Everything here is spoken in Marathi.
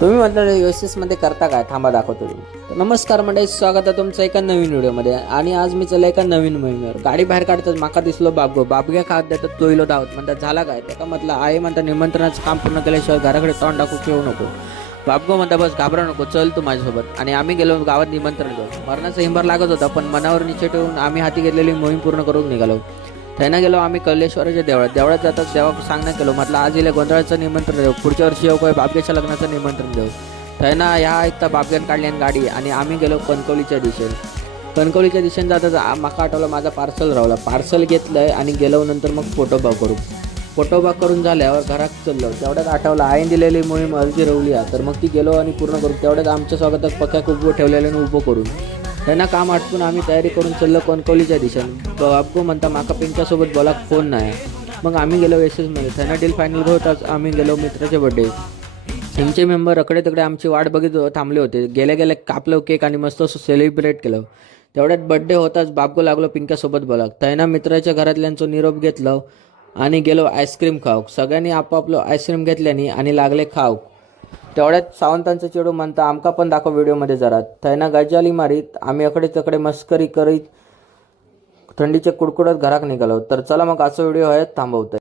तुम्ही म्हटलं युएसएस मध्ये करता काय, थांबा दाखवतो तुम्ही. तर नमस्कार मंडळी, स्वागत आहे तुमचं एका नवीन व्हिडिओमध्ये. आणि आज मी चाललो एका नवीन मोहिमेवर. गाडी बाहेर काढताच माका दिसलो बाबग्या खात देतात तोयलो धावत. म्हणतात झाला काय, त्याका म्हटलं आहे. म्हणतात निमंत्रणाचं काम पूर्ण केल्याशिवाय घराकडे तोंड दाखवू येऊ नको. बाबगो म्हणता बस घाबरा नको, चल तू माझ्यासोबत. आणि आम्ही गेलो गावात निमंत्रण घेऊन. मरणाचा हिंबार लागत होता, पण मनावर निश्चय ठेवून आम्ही हाती घेतलेली मोहीम पूर्ण करून निघालो. त्यांना गेलो आम्ही कल्लेश्वराच्या देवळात जातात देवा सांगणं केलो. म्हटलं आज इले गोंधळाचं निमंत्रण देऊ, पुढच्या वर्षी येऊ काय बाबग्याच्या लग्नाचं निमंत्रण देऊ. त्यांना ह्या ऐकता बाबग्यान काढली आणि गाडी. आणि आम्ही गेलो कणकवलीच्या दिशेने जातात माका आठवलं माझा पार्सल राहिला. पार्सल घेतलंय आणि गेलो. नंतर मग फोटोबा करून झाल्यावर घरात चाललो. तेवढ्यात आठवलं आईन दिलेली मोहीम अर्जी रवली. तर मग ती गेलो आणि पूर्ण करू. तेवढ्यात आमच्या स्वागतात पक्याक उभं ठेवलेलं आणि उभं करून त्यांना काम आटपून आम्ही तयारी करून चाललो कणकवलीच्या दिशेने. बाबगो म्हणता माका पिंकासोबत बोला फोन नाही. मग आम्ही गेलो एसएसमध्ये. त्यांना डील फायनल होताच आम्ही गेलो मित्राचे बड्डे. आमचे मेंबर अकडे तिकडे आमची वाट बघित थांबले होते. गेले कापलं केक आणि मस्त सेलिब्रेट केलं. तेवढ्यात बड्डे होताच बाबगो लागलो पिंकासोबत बोला. त्यांना मित्राच्या घरातल्यांचं निरोप घेतलं आणि गेलो आईस्क्रीम खाऊक. सगळ्यांनी आपापलं आईस्क्रीम घेतल्यानी आणि लागले खाऊक. तेवढ्यात सावंतांचं चेडू म्हणता आमका पण दाखव व्हिडिओमध्ये जरा. त्यांना गजाली मारीत आम्ही अकडे तिकडे मस्करी करीत थंडीचे कुडकुडत घराक निघालो. तर चला मग असं व्हिडिओ आहे थांबवतोय.